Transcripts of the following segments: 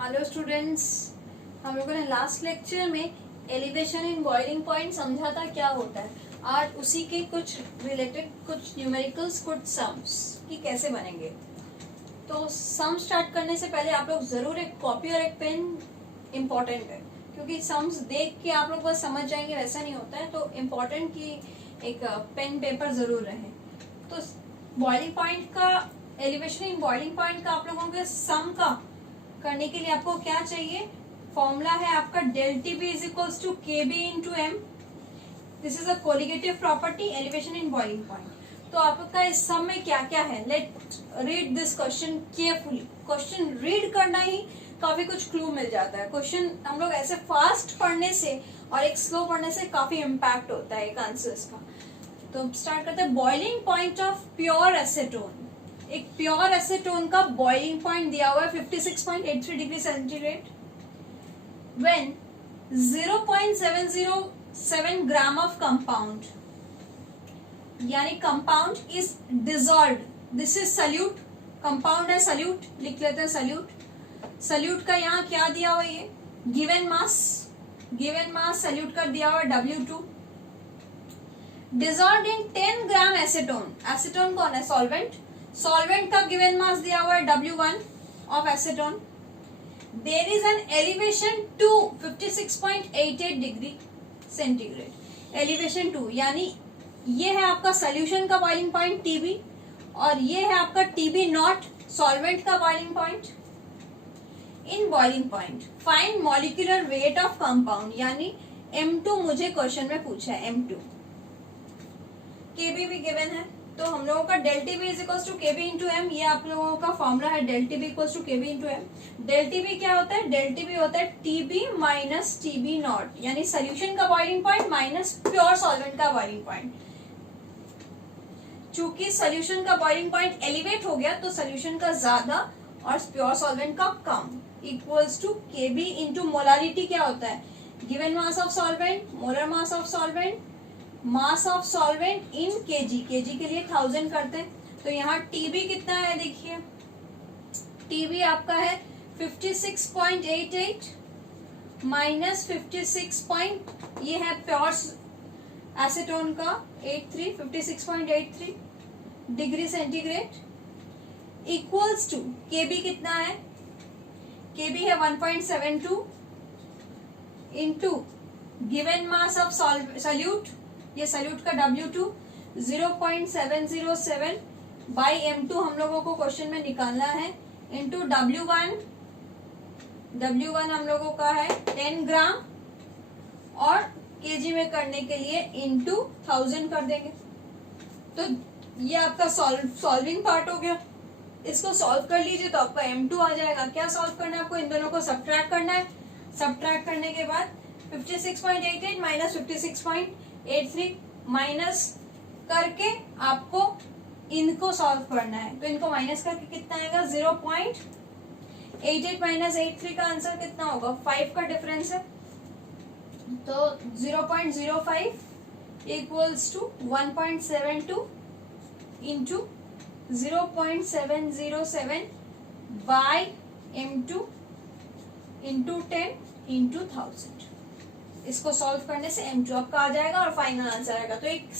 Hello students, हम लोगों ने लास्ट लेक्चर में एलिवेशन इन बॉइलिंग पॉइंट समझा था क्या होता है, और उसी के कुछ रिलेटेड कुछ न्यूमेरिकल्स, कुछ सम्स कि कैसे बनेंगे। तो सम स्टार्ट करने से पहले आप लोग जरूर एक कॉपी और एक पेन इम्पोर्टेंट है, क्योंकि सम्स देख के आप लोग बस समझ जाएंगे वैसा नहीं होता है। तो इम्पोर्टेंट कि एक पेन पेपर जरूर रहे। तो बॉइलिंग पॉइंट का, एलिवेशन इन बॉइलिंग पॉइंट का आप लोगों के सम का करने के लिए आपको क्या चाहिए? फॉर्मूला है आपका del T B is equals to K B into M. This is a colligative property, elevation in boiling point. तो आपका इस सम में क्या क्या है? Let read this question carefully. Question read करना ही काफी कुछ क्लू मिल जाता है। क्वेश्चन हम लोग ऐसे फास्ट पढ़ने से और एक स्लो पढ़ने से काफी इम्पैक्ट होता है एक आंसर्स का। तो स्टार्ट करते हैं। Boiling point of pure acetone. एक प्योर एसीटोन का बॉइलिंग पॉइंट दिया हुआ है 56.83 degree centigrade when 0.707 gram of compound, यानी compound is dissolved. This is solute, compound है सल्यूट, लिख लेते हैं सल्यूट। सल्यूट का यहाँ क्या दिया हुआ है? ये गिवन मास सल्यूट कर दिया हुआ W2। Dissolved in 10 gram acetone. Acetone कौन है? सॉल्वेंट। सॉल्वेंट का गिवन मास दिया हुआ है W1 of acetone. There is an elevation to 56.88 degree centigrade. Elevation 2 यानी ये है आपका सोल्यूशन का बॉइलिंग पॉइंट TB, और ये है आपका TB नॉट सॉल्वेंट का boiling point. In boiling point find molecular weight of compound, यानी M2 मुझे क्वेश्चन में पूछा है। M2 KB भी गिवन है, तो हम लोगों का del T B is equal to K B into M. ये आप लोगों का फॉर्मूला है del T B equal to K B into M. Del T B क्या होता है? डेल टी बी होता है टीबी माइनस टीबी नॉट, यानी सोल्यूशन का boiling point minus pure solvent का बॉइलिंग पॉइंट। चूंकि सोल्यूशन का बॉइलिंग पॉइंट एलिवेट हो गया तो सोल्यूशन का ज्यादा और प्योर सॉल्वेंट का कम, equals to K B into molarity. क्या होता है? Given mass of solvent, molar mass of solvent, mass of solvent in KG. KG के लिए 1000 करते हैं। तो यहाँ टीबी कितना है? देखिए टीबी आपका है 56.88 माइनस 56. ये है प्योर एसीटोन का 56.83 डिग्री सेंटीग्रेड इक्वल्स टू केबी कितना है? केबी है 1.72 into given mass of solute, ये सल्यूट का W2 0.707 बाई M2 हम लोगों को क्वेश्चन में निकालना है, इंटू W1 हम लोगों का है 10 ग्राम, और केजी में करने के लिए इंटू 1000 कर देंगे। तो ये आपका सॉल्विंग पार्ट हो गया। इसको सॉल्व कर लीजिए तो आपका M2 आ जाएगा। क्या सॉल्व करना है आपको? इन दोनों को सब्ट्रैक्ट करना है। सब्ट्रैक्ट करने के बाद 56.88 माइनस 56.83 माइनस करके आपको इनको सॉल्व करना है। तो इनको माइनस करके कितना आएगा? 0.88 माइनस 83 का आंसर कितना होगा? 5 का डिफरेंस है, तो 0.05 equals to 1.72 into 0.707 by M2 into 10 into 1000। इसको सॉल्व करने से M2 आपका आ जाएगा और फाइनल आंसर आएगा। तो एक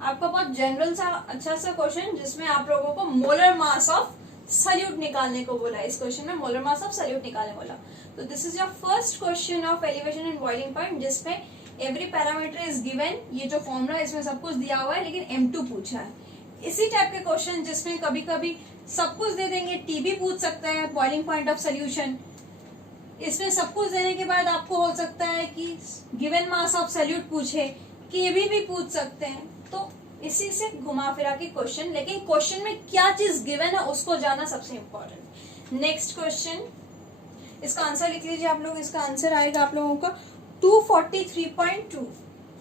आपका बहुत जनरल सा अच्छा सा क्वेश्चन जिसमें आप लोगों को मोलर मास ऑफ सल्यूट निकालने को बोला है। इस क्वेश्चन में मोलर मास ऑफ सल्यूट निकालने बोला। तो this is your first question of elevation in boiling point, जिसमें एवरी पैरामीटर इज गिवन। ये जो फॉर्मूला है इसमें सब कुछ दिया हुआ है, लेकिन M2 पूछा है। इसी टाइप के क्वेश्चन जिसमें कभी कभी सब कुछ दे देंगे, टीबी पूछ सकता है बॉइलिंग पॉइंट ऑफ सोल्यूशन, इसमें सब कुछ देने के बाद आपको हो सकता है कि गिवन मास ऑफ सल्यूट पूछे, केबी भी पूछ सकते हैं। तो इसी से घुमा फिरा के क्वेश्चन, लेकिन क्वेश्चन में क्या चीज गिवन है उसको जानना सबसे इंपॉर्टेंट। नेक्स्ट क्वेश्चन, इसका आंसर लिख लीजिए आप लोग। इसका आंसर आएगा आप लोगों का 243.2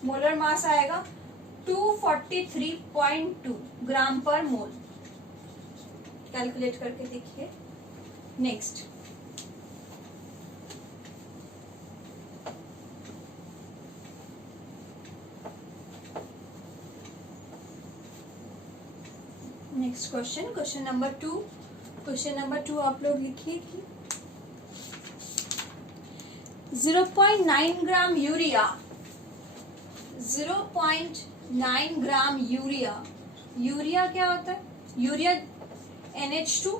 मोलर मास आएगा, 243.2 ग्राम पर मोल। कैलकुलेट करके देखिए। नेक्स्ट क्वेश्चन, क्वेश्चन नंबर 2 आप लोग लिखिए कि 0.9 gram urea, 0.9 gram urea. Urea क्या होता है? Urea NH2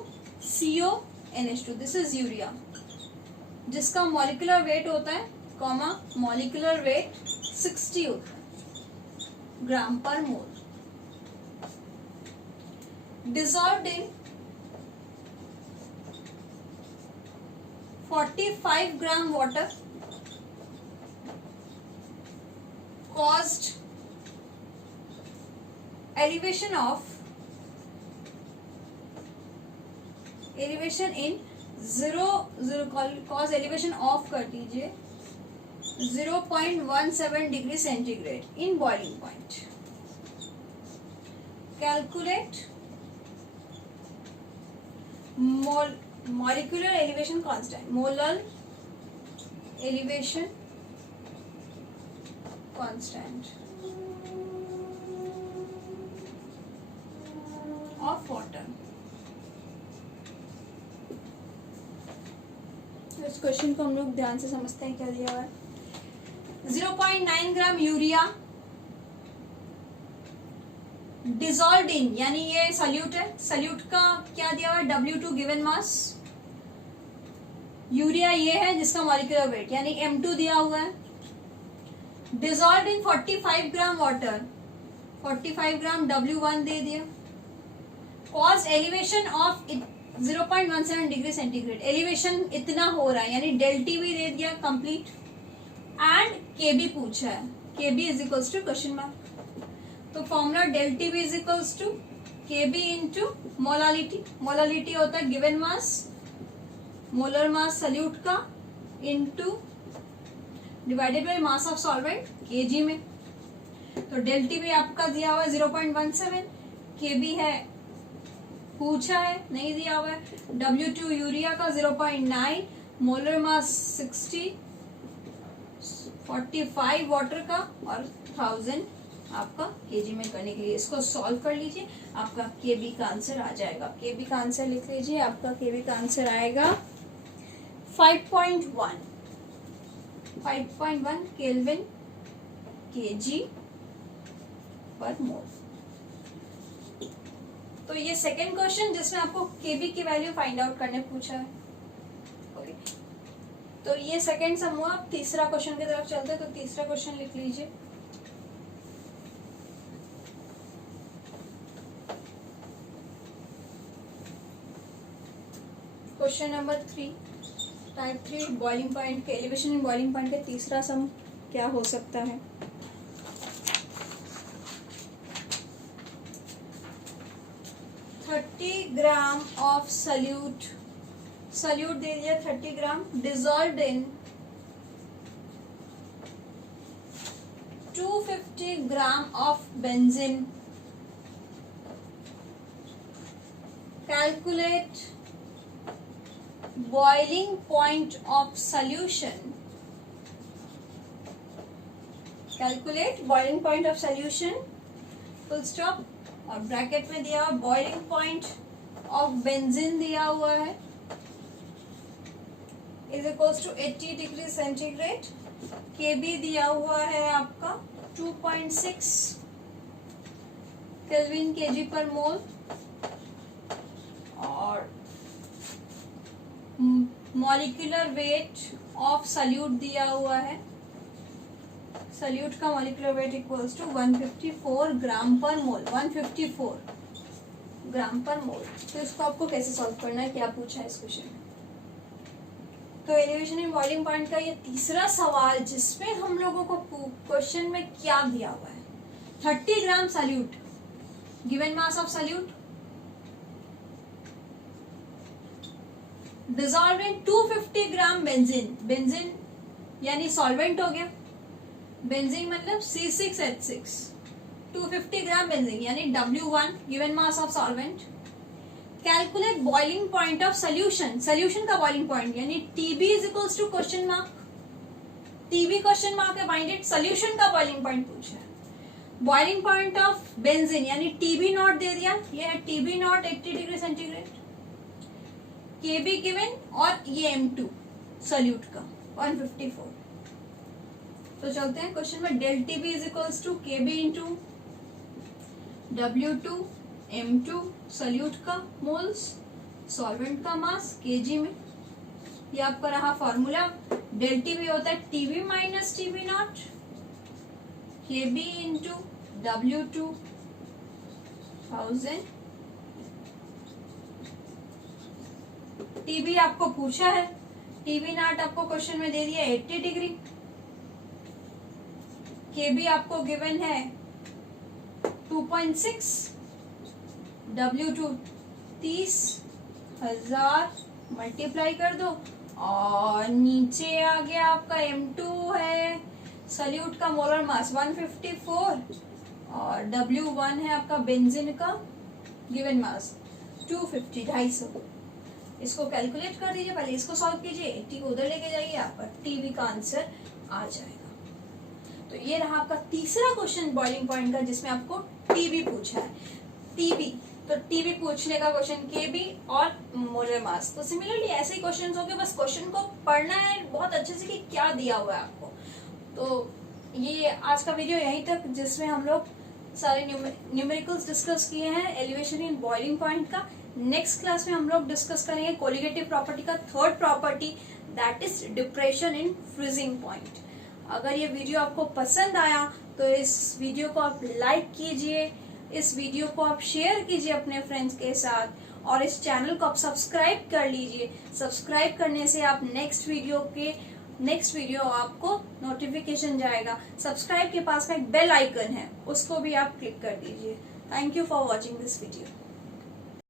CO NH2, this is urea, जिसका मॉलिक्यूलर वेट होता है मॉलिक्यूलर वेट 60 होता है gram per mole. Dissolved in 45 gram water caused elevation in cause elevation of कर दीजिए 0.17 degree centigrade in boiling point. Calculate molecular elevation constant, molar elevation constant of water। इस question को हम लोग ध्यान से समझते हैं क्या दिया हुआ है। 0.9 ग्राम यूरिया डिसॉल्व्ड इन, यानी ये सल्यूट है, सल्यूट का क्या दिया हुआ है W2 गिवन मास, यूरिया ये है जिसका मॉलिक्यूलर वेट यानी M2 दिया हुआ है। Dissolved in 45 gram water, 45 gram W1 दे दिया। Cause elevation of 0.17 degree centigrade, elevation इतना हो रहा है यानी डेल्टी भी दे दिया कंप्लीट, एंड केबी पूछा है, KB is equals to question mark. तो formula del T B is equals to KB into molality, molality होता है given mass, molar mass solute का into divided by mass of solvent KG में। तो डेल्टी B आपका दिया हुआ है 0.17, केबी है पूछा है नहीं दिया हुआ है, W2 यूरिया का 0.9, मोलर मास 60, 45 वाटर का और 1000 आपका केजी में करने के लिए इसको सॉल्व कर लीजिए, आपका केबी का आंसर आ जाएगा। केबी का आंसर लिख लीजिए, आपका केबी का आंसर आएगा 5.1 केल्विन केजी पर मोल। तो ये सेकेंड क्वेश्चन जिसमें आपको केबी की वैल्यू फाइंड आउट करने पूछा है। ओके, तो ये सेकेंड सम हुआ। आप तीसरा क्वेश्चन की तरफ चलते हैं, तो तीसरा क्वेश्चन लिख लीजिए। Question number 3 type 3 boiling point के एलिवेशन इन बॉइलिंग पॉइंट का तीसरा सम क्या हो सकता है। ग्राम ऑफ सल्यूट दे दिया 30 gram, dissolved in 250 gram of benzene. Calculate boiling point of solution, calculate boiling point of solution full stop, और ब्रैकेट में दिया हुआ बॉइलिंग पॉइंट ऑफ बेंजीन दिया हुआ है is equals to 80 degree centigrade. KB दिया हुआ है आपका 2.6 केल्विन केजी पर मोल, और मॉलिक्यूलर वेट ऑफ सल्यूट दिया हुआ है, सल्यूट का molecular weight equals to 154 gram per mole, 154 gram per मोल। तो इसको आपको कैसे सॉल्व करना है, क्या पूछा है इस क्वेश्चन में। तो एलिवेशन इन बॉइलिंग पॉइंट का ये तीसरा सवाल जिसमें हम लोगों को क्वेश्चन में क्या दिया हुआ है, 30 gram solute, given mass of solute, dissolve in 250 gram benzene, benzene यानी सॉल्वेंट हो गया, बेंजीन मतलब C6H6, 250 ग्राम बेंजीन यानी W1 given mass of solvent. Calculate boiling point of solution, solution का बॉइलिंग पॉइंट यानी TB is equals to question mark, TB question mark है, find it, solution का boiling point पूछा है। Boiling point of benzene यानी TB naught दे दिया, ये है TB naught 80 degree centigrade, KB given, और ये M2 सोल्यूट का 154। तो चलते हैं क्वेश्चन में। Del TB is equals to KB into W2 M2 solute का मोल्स, सॉल्वेंट का मास केजी में। ये आपका रहा फॉर्मूला। डेल टीबी होता है TB minus TB not, KB into W2 1000। TB आपको पूछा है, टीबी नॉट आपको क्वेश्चन में दे दिया 80 डिग्री। केबी आपको गिवन है 2.6, W2 30,000 मल्टीप्लाई कर दो और नीचे आ गया आपका M2 है, सल्यूट का मोलर मास 154 और W1 है आपका बेंजीन का गिवन मास 250, 250। इसको कैलकुलेट कर दीजिए, पहले इसको सॉल्व कीजिए, 80 को उधर लेके जाइए, आपका टीबी का आंसर आ जाएगा। तो ये रहा आपका तीसरा क्वेश्चन बॉइलिंग पॉइंट का, जिसमें आपको टीबी पूछा है। टीबी, तो टीबी पूछने का क्वेश्चन केबी और मोलर मास। तो सिमिलरली ऐसे ही क्वेश्चन हो गए, बस क्वेश्चन को पढ़ना है बहुत अच्छे से कि क्या दिया हुआ है आपको। तो ये आज का वीडियो यहीं तक, जिसमें हम लोग सारे न्यूमेरिकल्स डिस्कस किए हैं एलिवेशन इन बॉइलिंग पॉइंट का। नेक्स्ट क्लास में हम लोग डिस्कस करेंगे कोलिगेटिव प्रॉपर्टी का third property, that is depression in freezing point. अगर ये वीडियो आपको पसंद आया तो इस वीडियो को आप लाइक कीजिए, इस वीडियो को आप शेयर कीजिए अपने फ्रेंड्स के साथ, और इस चैनल को आप सब्सक्राइब कर लीजिए। सब्सक्राइब करने से आप नेक्स्ट वीडियो आपको नोटिफिकेशन जाएगा। सब्सक्राइब के पास में एक बेल आइकन है, उसको भी आप क्लिक कर दीजिए। Thank you for watching this video.